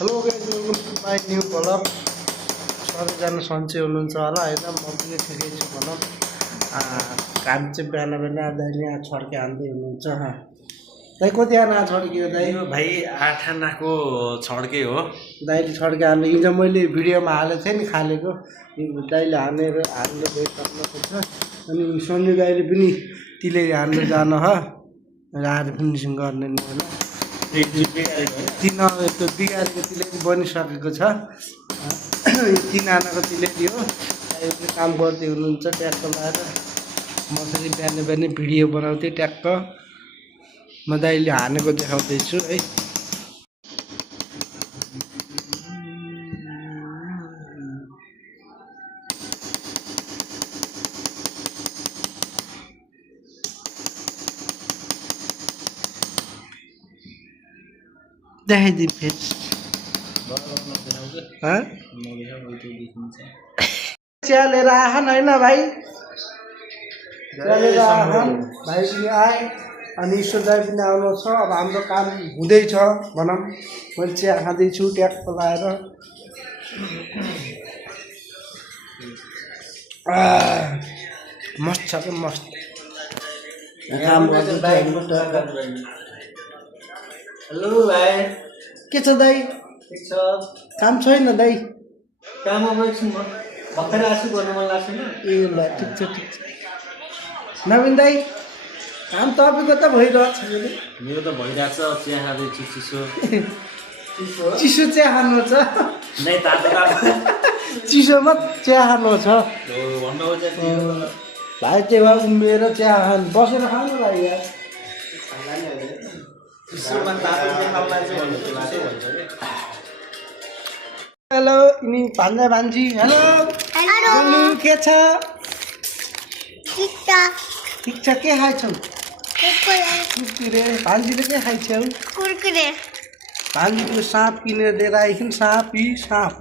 Hello guys, welcome to my new blog. सबैजना सन्चै हुनुहुन्छ होला होइन। म पनि ठिकै छु भनौँ। काम चाहिँ बिहान बिहान दाइले यहाँ छड्के हान्दै हुनुहुन्छ। दाइ कति आना छड्कियो दाइ? भाइ 8 आनाको छड्के हो। दाइले छड्के हाल्नु हिजो मैले भिडियोमा हालेको थिएँ नि खालेको। दाइले हानेर हाल्नु गइसक्नुपर्छ। अनि सन्जु दाइले पनि तिले हान्नु जान र आएर फिनिसिङ गर्ने नि होइन। त्यो बिगारेको तिलेरी बनिसकेको छ। 3 आनाको तिलेरी हो। दाइ पनि काम गर्दै हुनुहुन्छ ट्याक्क लाएर। म फेरि बिहान बिहान भिडियो बनाउँथेँ ट्याक्क। म दाइले हानेको देखाउँदैछु है। देखाइदिनु फेरि चिया लिएर आएन होइन भाइ? चिया लिएर आएन भाइ पनि आए। अनि ईश्वर दाइ पनि आउनु छ। अब हाम्रो काम हुँदैछ भनौँ। मैले चिया खाँदैछु ट्याक्क लाएर। मस्त छ क्या मस्त। काम गर्दै हेलो भाइ, के छ दाइ? ठिक छ? काम छैन दाइ? काममा गएछु म। भर्खर आछु, गर्न मन लाग्छ नि। ए ल ठिक छ ठिक छ। नवीन दाइ काम तपाईँको त भइरहेको छ। मेरो त भइरहेको छ, चिया खाँदैछु चिसो। चिसो चिया खानु छ? नै तातो तातो। चिसोमा चिया खानु छ? भन्नु भाइ त्यही भए उम्मेर चिया खानु बसेर खानु भाइ यार। चिसोमा तातो चिया खाउँदा चाहिँ भन्नु तातो भन्छ नि। हेलो यिनी भान्जा भान्जी। हेलो हेलो के छ? ठिक छ ठिक छ। के खान्छौ? कुरकुरे कुरकुरे। भान्जीले के खान्छौ? कुरकुरे भान्जीले साँप किनेर लिएर आइकन साँप यी साँप।